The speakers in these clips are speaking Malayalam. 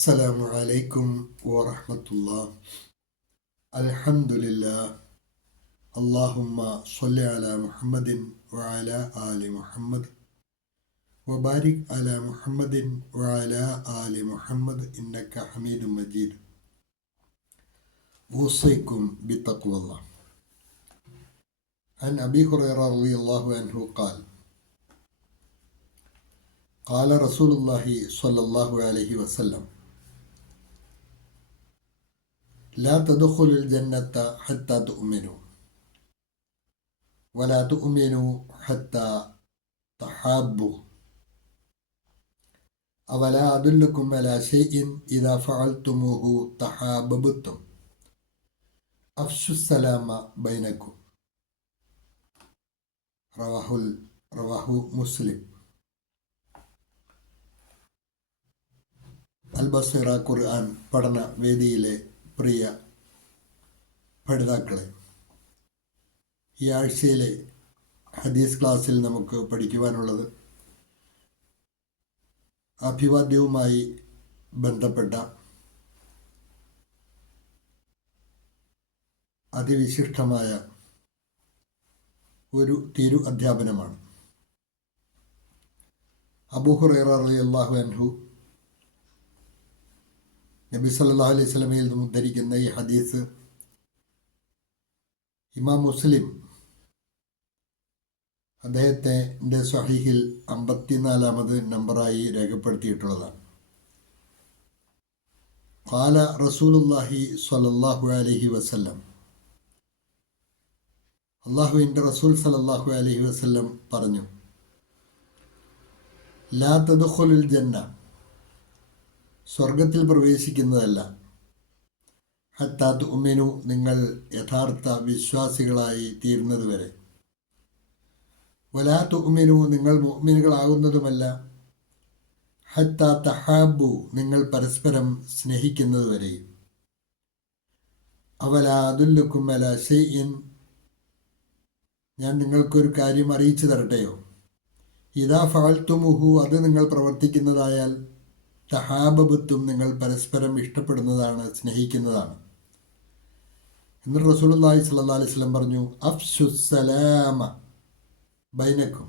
السلام عليكم ورحمة الله. الحمد لله. اللهم صل على محمد وعلى آل محمد وبارك على محمد وعلى آل محمد إنك حميد مجيد. أوصيكم بتقوى الله. عن أبي هريرة رضي الله عنه قال قال رسول الله صلى الله عليه وسلم لا تدخلوا الجنة حتى تؤمنوا ولا تؤمنوا حتى تحابوا أولا أدلكم على شيء إذا فعلتموه تحاببتم أفشوا السلام بينكم. റവാഹു മുസ്ലിം. അൽബസീറ ഖുർആൻ പഠന വേദിയിലെ പ്രിയ പഠിതാക്കളെ, ഈ ആഴ്ചയിലെ ഹദീസ് ക്ലാസ്സിൽ നമുക്ക് പഠിക്കുവാനുള്ളത് അഭിവാദ്യവുമായി ബന്ധപ്പെട്ട അതിവിശിഷ്ടമായ ഒരു തിരു അധ്യാപനമാണ്. അബൂ ഹുറൈറ റളിയല്ലാഹു അൻഹു നബി സല്ലല്ലാഹു അലൈഹി വസല്ലമയിൽ നിന്ന് ഉദ്ധരിക്കുന്ന ഈ ഹദീസ് ഇമാം മുസ്ലിം അദ്ദേഹത്തിൻ്റെ സ്വഹീഹിൽ 54-ാമത് നമ്പറായി രേഖപ്പെടുത്തിയിട്ടുള്ളതാണ്. ഖാല റസൂലുള്ളാഹി സ്വല്ലല്ലാഹു അലൈഹി വസല്ലം, അള്ളാഹുവിൻ്റെ റസൂൽ സല്ലല്ലാഹു അലൈഹി വസല്ലം പറഞ്ഞു, ലാ തദ്ഖുലുൽ ജന്ന, സ്വർഗത്തിൽ പ്രവേശിക്കുന്നതല്ല, ഹത്താ തുഅ്മിനു, നിങ്ങൾ യഥാർത്ഥ വിശ്വാസികളായി തീരുന്നത് വരെ, വലാ തുഅ്മിനു, നിങ്ങൾ മുഅ്മിനുകളാകുന്നതുമല്ല, ഹത്താ തഹാബു, നിങ്ങൾ പരസ്പരം സ്നേഹിക്കുന്നത് വരെയും. അവലാ അദുല്ലുക്കും അലാ ഷൈഇൻ, ഞാൻ നിങ്ങൾക്കൊരു കാര്യം അറിയിച്ചു തരട്ടെയോ, ഇദാ ഫഅൽതുമുഹു, അത് നിങ്ങൾ പ്രവർത്തിക്കുന്നതായാൽ, തഹാബബത്തും, നിങ്ങൾ പരസ്പരം ഇഷ്ടപ്പെടുന്നതാണ്, സ്നേഹിക്കുന്നതാണ്. എന്നിട്ട് റസൂലുള്ളാഹി സ്വല്ലല്ലാഹു അലൈഹി വസല്ലം പറഞ്ഞു, അഫ്ശുസ്സലാമ ബൈനക്കും,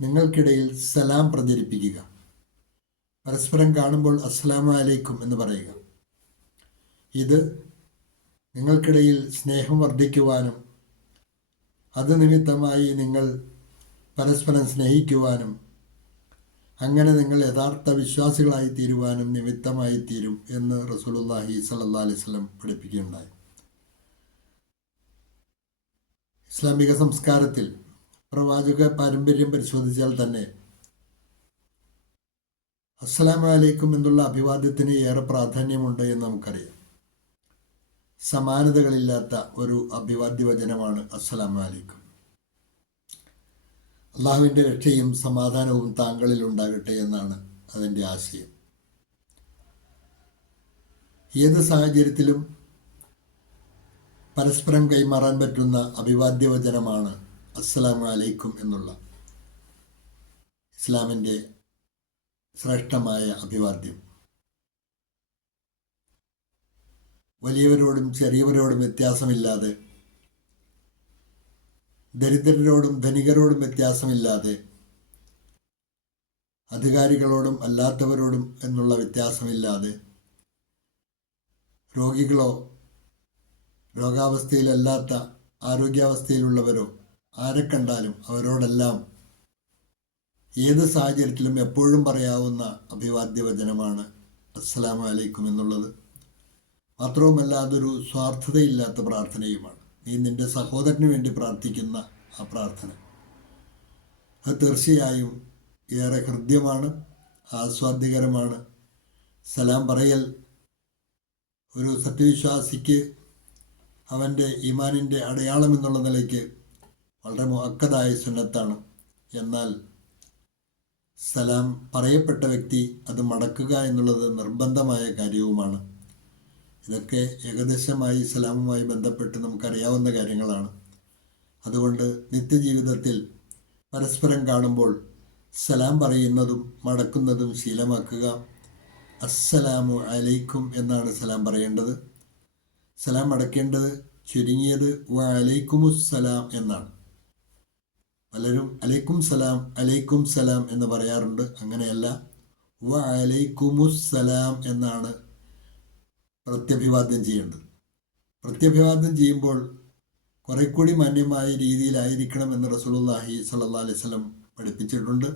നിങ്ങൾക്കിടയിൽ സലാം പ്രചരിപ്പിക്കുക. പരസ്പരം കാണുമ്പോൾ അസ്സലാമു അലൈക്കും എന്ന് പറയുക. ഇത് നിങ്ങൾക്കിടയിൽ സ്നേഹം വർദ്ധിക്കുവാനും അത് നിമിത്തമായി നിങ്ങൾ പരസ്പരം സ്നേഹിക്കുവാനും അങ്ങനെ നിങ്ങൾ യഥാർത്ഥ വിശ്വാസികളായി തീരുവാനും നിമിത്തമായി തീരും എന്ന് റസൂലുള്ളാഹി സ്വല്ലല്ലാഹു അലൈഹി വസല്ലം പഠിപ്പിക്കുകയുണ്ടായി. ഇസ്ലാമിക സംസ്കാരത്തിൽ പ്രവാചക പാരമ്പര്യം പരിശോധിച്ചാൽ തന്നെ അസ്സലാമു അലൈക്കും എന്നുള്ള അഭിവാദ്യത്തിന് ഏറെ പ്രാധാന്യമുണ്ട് എന്ന് നമുക്കറിയാം. സമാനതകളില്ലാത്ത ഒരു അഭിവാദ്യവചനമാണ് അസ്സലാമു അലൈക്കും. അള്ളാഹുവിൻ്റെ രക്ഷയും സമാധാനവും താങ്കളിൽ ഉണ്ടാകട്ടെ എന്നാണ് അതിൻ്റെ ആശയം. ഏത് സാഹചര്യത്തിലും പരസ്പരം കൈമാറാൻ പറ്റുന്ന അഭിവാദ്യവചനമാണ് അസ്സലാമു അലൈക്കും എന്നുള്ള ഇസ്ലാമിൻ്റെ ശ്രേഷ്ഠമായ അഭിവാദ്യം. വലിയവരോടും ചെറിയവരോടും വ്യത്യാസമില്ലാതെ, ദരിദ്രരോടും ധനികരോടും വ്യത്യാസമില്ലാതെ, അധികാരികളോടും അല്ലാത്തവരോടും എന്നുള്ള വ്യത്യാസമില്ലാതെ, രോഗികളോ രോഗാവസ്ഥയിലല്ലാത്ത ആരോഗ്യാവസ്ഥയിലുള്ളവരോ ആരെ കണ്ടാലും അവരോടെല്ലാം ഏത് സാഹചര്യത്തിലും എപ്പോഴും പറയാവുന്ന അഭിവാദ്യവചനമാണ് അസ്സലാമു അലൈക്കും എന്നുള്ളത്. മാത്രവുമല്ല, അതൊരു സ്വാർത്ഥതയില്ലാത്ത പ്രാർത്ഥനയുമാണ്. നീ നിൻ്റെ സഹോദരന് വേണ്ടി പ്രാർത്ഥിക്കുന്ന ആ പ്രാർത്ഥന അത് തീർച്ചയായും ഏറെ ഹൃദ്യമാണ്, ആസ്വാദ്യകരമാണ്. സലാം പറയൽ ഒരു സത്യവിശ്വാസിക്ക് അവൻ്റെ ഈമാനിൻ്റെ അടയാളം എന്നുള്ള നിലയ്ക്ക് വളരെ മുഅക്കദായ സുന്നത്താണ്. എന്നാൽ സലാം പറയപ്പെട്ട വ്യക്തി അത് മടക്കുക എന്നുള്ളത് നിർബന്ധമായ കാര്യവുമാണ്. ഇതൊക്കെ ഏകദേശമായി സലാമുമായി ബന്ധപ്പെട്ട് നമുക്കറിയാവുന്ന കാര്യങ്ങളാണ്. അതുകൊണ്ട് നിത്യജീവിതത്തിൽ പരസ്പരം കാണുമ്പോൾ സലാം പറയുന്നതും മടക്കുന്നതും ശീലമാക്കുക. അസ്സലാമു അലൈക്കും എന്നാണ് സലാം പറയേണ്ടത്. സലാം അടക്കേണ്ടത് ചുരുങ്ങിയത് വ അലൈക്കുമുസ്സലാം എന്നാണ്. പലരും അലൈക്കും സലാം എന്ന് പറയാറുണ്ട്. അങ്ങനെയല്ല, വ അലൈക്കുമുസ്സലാം എന്നാണ് പ്രത്യഭിവാദ്യം ചെയ്യേണ്ടത്. പ്രത്യഭിവാദ്യം ചെയ്യുമ്പോൾ കുറെ കൂടി മാന്യമായ രീതിയിലായിരിക്കണം എന്ന് റസൂലുള്ളാഹി സ്വല്ലല്ലാഹി അലൈഹി വസല്ലം പഠിപ്പിച്ചിട്ടുണ്ട്.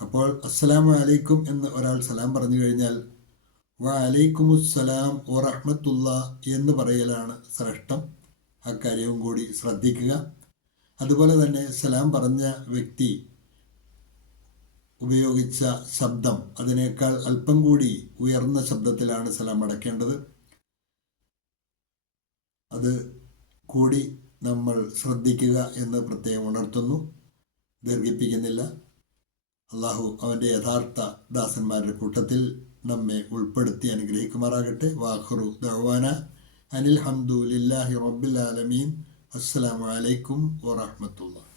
അപ്പോൾ അസ്സലാമു അലൈക്കും എന്ന് ഒരാൾ സലാം പറഞ്ഞു കഴിഞ്ഞാൽ വ അലൈക്കുമുസ്സലാം വ റഹ്മത്തുള്ളാ എന്ന് പറയലാണ് ശ്രേഷ്ഠം. അക്കാര്യവും കൂടി ശ്രദ്ധിക്കുക. അതുപോലെ തന്നെ സലാം പറഞ്ഞ വ്യക്തി ഉപയോഗിച്ച ശബ്ദം, അതിനേക്കാൾ അല്പം കൂടി ഉയർന്ന ശബ്ദത്തിലാണ് സലാം അടക്കേണ്ടത്. അത് കൂടി നമ്മൾ ശ്രദ്ധിക്കുക എന്ന് പ്രത്യേകം ഉണർത്തുന്നു. ദീർഘിപ്പിക്കുന്നില്ല. അള്ളാഹു അവൻ്റെ യഥാർത്ഥ ദാസന്മാരുടെ കൂട്ടത്തിൽ നമ്മെ ഉൾപ്പെടുത്തി അനുഗ്രഹിക്കുമാറാകട്ടെ. വാഖിറു ദഅ്വാന അനിൽ ഹംദുലില്ലാഹി റബ്ബിൽ ആലമീൻ. അസ്സലാമു അലൈക്കും വറഹ്മത്തുള്ളാഹി.